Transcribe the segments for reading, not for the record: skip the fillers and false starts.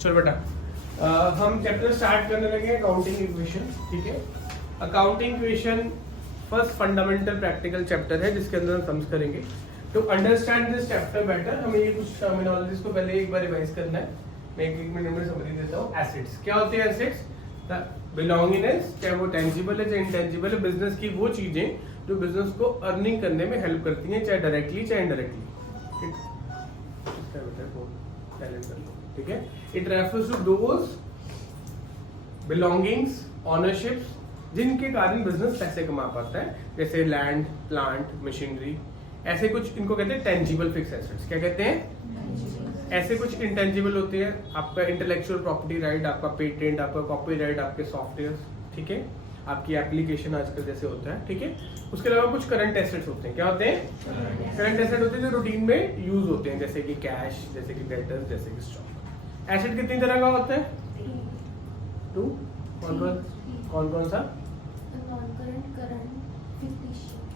चलो बेटा, हम चैप्टर स्टार्ट करने लगे अकाउंटिंग इक्वेशन। ठीक है, accounting equation first fundamental practical chapter है जिसके अंदर हम सम्स करेंगे। To understand this chapter better हमें ये कुछ टर्मिनोलॉजीज को पहले एक बार रिवाइज करना है। मैं एक मिनट में समरी देता हूँ। एसेट्स क्या होते हैं? एसेट्स द बिलोंगिंगनेस, चाहे वो टेंजिबल है चाहे इंटेंजिबल है, बिजनेस की वो चीजें जो बिजनेस को अर्निंग करने में हेल्प करती हैं, चाहे डायरेक्टली चाहे इनडायरेक्टली। ठीक है, it refers to those belongings, ownerships जिनके कारण बिजनेस पैसे कमा पाता है, जैसे लैंड, प्लांट, मशीनरी। ऐसे कुछ इनको कहते हैं टेंजिबल फिक्स एसेट्स। क्या कहते हैं? ऐसे कुछ इंटेंजिबल होते हैं, आपका इंटेलेक्चुअल प्रॉपर्टी राइट, आपका पेटेंट, आपका कॉपीराइट, आपके सॉफ्टवेयर, ठीक है, आपकी एप्लीकेशन आजकल जैसे होता है। ठीक है, उसके अलावा कुछ करंट एसेट्स होते हैं। क्या होते हैं? करंट एसेट होते हैं जो रूटीन में यूज होते हैं, जैसे कि कैश, जैसे कि डेटर्स, जैसे कि स्टॉक। एसेट कितनी तरह का होता है? 2। कौन कौन सा?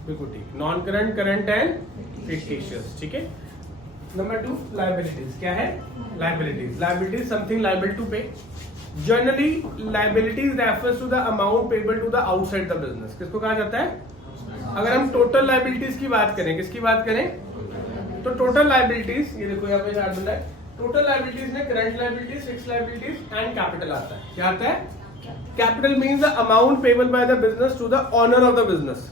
बिल्कुल ठीक, non current, current and fictitious. ठीक है, नंबर 2 लायबिलिटीज। क्या है? Liabilities. Liabilities something liable to pay. Generally liabilities refers to the amount payable to the outside the business. किसको कहा जाता है? अगर हम टोटल लायबिलिटीज की बात करें, किसकी बात करें? तो टोटल लायबिलिटीज, ये देखो यहाँ पे चार्ट बन रहा है। टोटल लायबिलिटीज में current liabilities, fixed liabilities and capital आता है। क्या आता है? Capital means the amount payable by the business to the owner of the business.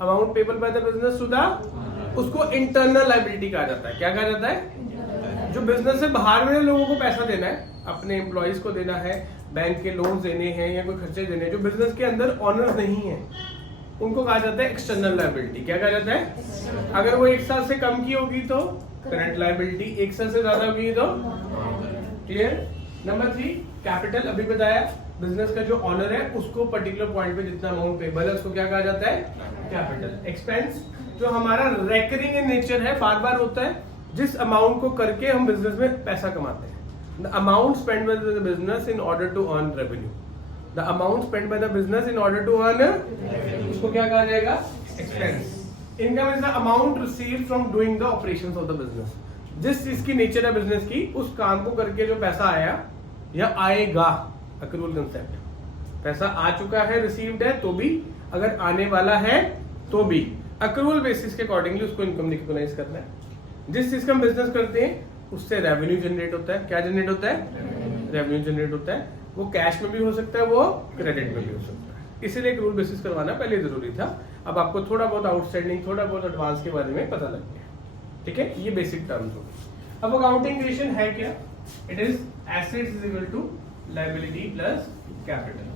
Amount payable by the business to the, उसको इंटरनल लायबिलिटी कहा जाता है। क्या कहा जाता है? जो बिजनेस से बाहर में लोगों को पैसा देना है, अपने एम्प्लॉइज को देना है, बैंक के लोन्स देने हैं या कोई खर्चे देने हैं, जो बिजनेस के अंदर ऑनर्स नहीं है, उनको कहा जाता है एक्सटर्नल लायबिलिटी। क्या कहा जाता है? अगर वो 1 साल से कम की होगी तो करंट लायबिलिटी, 1 साल से ज्यादा होगी तो क्लियर। Number 3 capital. अभी बताया, बिजनेस का जो ऑनर है उसको पर्टिकुलर पॉइंट पे जितना अमाउंट पेबल है उसको क्या कहा जाता है? कैपिटल। एक्सपेंस जो हमारा रेकरिंग इन नेचर है, बार बार होता है, जिस अमाउंट को करके हम बिजनेस में पैसा कमाते हैं। The amount spend by the business in order to earn revenue. The amount spend by the business in order to earn, उसको क्या कहा जाएगा? Expense. Income is the amount received from doing the operations of the business. जिस चीज की nature है business की, उस काम को करके जो पैसा आया या आएगा, अक्रूवल कंसेप्ट। पैसा आ चुका है, रिसीव्ड है तो भी, अगर आने वाला है तो भी, अक्रूवल बेसिस के अकॉर्डिंगली उसको इनकम रिकॉग्नाइज करना है। जिस चीज का हम बिजनेस करते हैं उससे रेवेन्यू जनरेट होता है। क्या जनरेट होता है? रेवेन्यू जनरेट होता है। वो कैश में भी हो सकता है, वो क्रेडिट में भी हो सकता है। इसीलिए एक रूल बेसिस करवाना पहले जरूरी था। अब आपको थोड़ा बहुत आउटस्टैंडिंग, थोड़ा बहुत एडवांस के बारे में पता लग गया। ठीक है, ये बेसिक टर्म्स हो गए। अब अकाउंटिंग इक्वेशन है क्या? It is assets is equal to liability plus capital.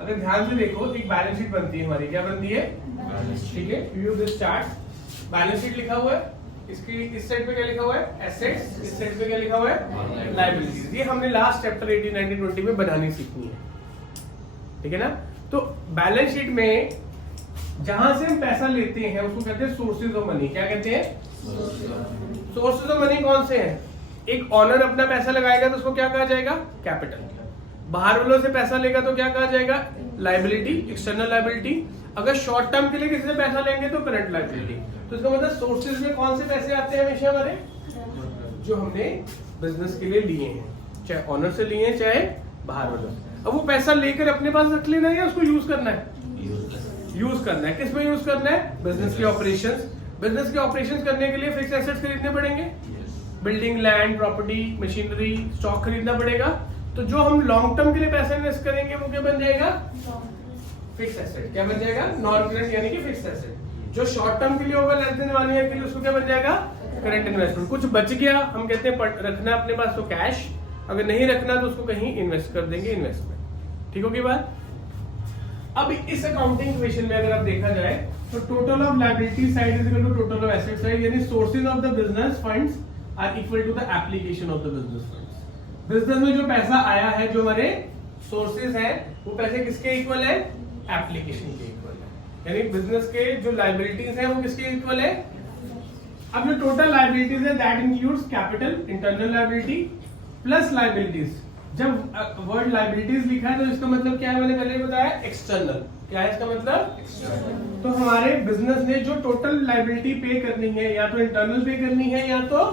अगर ध्यान से देखो, एक बैलेंस शीट बनती है हमारी। क्या बनती है? ठीक है, view this chart. Balance sheet लिखा हुआ है, इसकी इस साइड पे क्या लिखा हुआ है? एसेट्स, इस साइड पे क्या लिखा हुआ है? लायबिलिटीज। ये हमने लास्ट चैप्टर 18, 19, 20 में बनानी सीखनी है। ठीक है ना? तो बैलेंस शीट में जहां से हम पैसा लेते हैं उसको कहते हैं सोर्सेज ऑफ मनी। क्या कहते हैं? सोर्सेज ऑफ मनी कौन से हैं? एक ऑनर अपना पैसा लगाएगा तो उसको क्या कहा जाएगा? कैपिटल। बाहर वालों से पैसा लेगा तो क्या कहा जाएगा? Liability, external liability. अगर शॉर्ट टर्म के लिए किसी से पैसा लेंगे तो करंट लायबिलिटी। तो इसका मतलब सोर्सेज में कौन से पैसे आते हैं हमेशा हमारे? जो हमने बिजनेस के लिए लिए हैं, चाहे ऑनर से लिए हैं चाहे बाहर वालों से। अब वो पैसा लेकर अपने पास रख लेना है या उसको यूज करना है? यूज करना है। किस में यूज करना है? बिजनेस के ऑपरेशंस। बिजनेस के ऑपरेशंस करने के लिए फिक्स एसेट्स खरीदने पड़ेंगे, building, land, property, machinery, stock खरीदना पड़ेगा। तो जो हम लॉन्ग टर्म के लिए पैसा इन्वेस्ट करेंगे वो क्या बन जाएगा? Fix asset. क्या बन जाएगा? नॉन करंट यानी कि फिक्स एसेट। जो शॉर्ट टर्म के लिए होगा, लेस देन 1 ईयर के लिए, उसको क्या बन जाएगा? Current investment. कुछ बच गया, हम कहते हैं रखना अपने पास तो कैश, अगर नहीं रखना तो उसको कहीं इन्वेस्ट कर देंगे, इन्वेस्टमेंट। ठीक होगी बात? अब इस अकाउंटिंग इक्वेशन में अगर आप देखा जाए तो total of liability side is equal to total of asset side, यानी sources of the business funds are equal to the application of the business funds. Business में जो पैसा आया है, जो हमारे सोर्सेज है, वो पैसे किसके इक्वल है? एप्लीकेशन के इक्वल है। यानी बिजनेस के जो लायबिलिटीज है वो किसके इक्वल है? अब जो टोटल लायबिलिटीज है that includes capital, internal liability plus liabilities. जब वर्ड लायबिलिटीज लिखा है तो इसका मतलब क्या है? मैंने पहले बताया एक्सटर्नल। क्या है इसका मतलब? एक्सटर्नल। तो हमारे बिजनेस ने जो टोटल लायबिलिटी पे करनी है, या तो इंटरनल पे करनी है या तो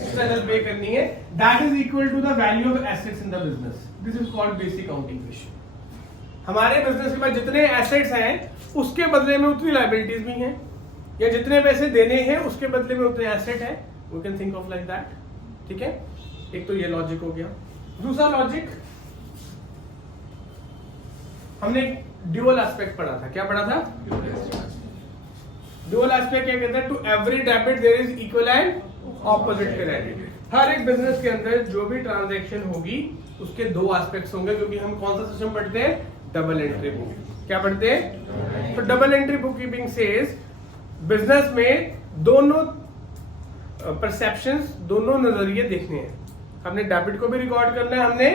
एक्सटर्नल पे करनी है, that is equal to the value of assets in the business. This is called basic accounting question. हमारे बिजनेस के पास जितने एसेट्स हैं उसके बदले में उतनी लायबिलिटीज भी हैं, या जितने पैसे देने हैं उसके बदले में उतने एसेट है। We can think of like that. ठीक है, एक तो ये लॉजिक हो गया। दूसरा लॉजिक, हमने ड्यूअल एस्पेक्ट पढ़ा था। क्या पढ़ा था? ड्यूअल एस्पेक्ट क्या कहता है? To every debit there is equal and opposite credit. हर एक बिजनेस के अंदर जो भी ट्रांजैक्शन होगी उसके दो एस्पेक्ट्स होंगे, क्योंकि हम कौन सा सिस्टम पढ़ते हैं? Double entry book. क्या पढ़ते हैं? तो double entry book keeping says business में दोनों परसेप्शंस, दोनों नजरिए देखने हैं। हमने डेबिट को भी रिकॉर्ड करना है हमने,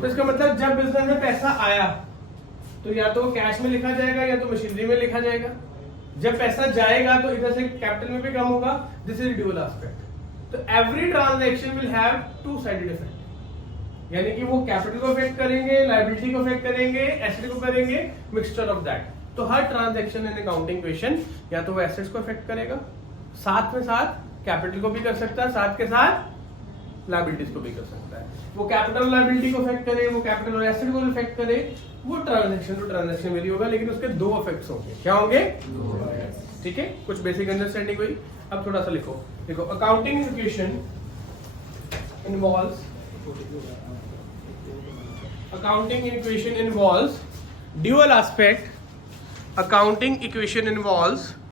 तो इसका मतलब जब बिजनेस में पैसा आया तो या तो कैश में लिखा जाएगा या तो मशीनरी में लिखा जाएगा। जब पैसा जाएगा तो इधर से कैपिटल में भी कम होगा। This is dual aspect. तो every transaction will have two sided effect, यानी कि वो कैपिटल को अफेक्ट करेंगे, लायबिलिटी को अफेक्ट करेंगे, एसेट को करेंगे, मिक्सचर ऑफ दैट। तो हर ट्रांजैक्शन इन अकाउंटिंग क्वेश्चन या तो वो एसेट्स को अफेक्ट करेगा, साथ में साथ कैपिटल को भी कर सकता है, साथ के साथ लायबिलिटीज को भी कर सकता है। वो कैपिटल लायबिलिटी को अफेक्ट करे, वो कैपिटल और एसेट को अफेक्ट करे, वो ट्रांजैक्शन टू ट्रांजैक्शन वेरी होगा, लेकिन उसके दो इफेक्ट्स होंगे। क्या होंगे? ठीक है, कुछ बेसिक अंडरस्टैंडिंग हुई। अब थोड़ा सा लिखो। देखो, accounting equation involves dual aspect। accounting equation involves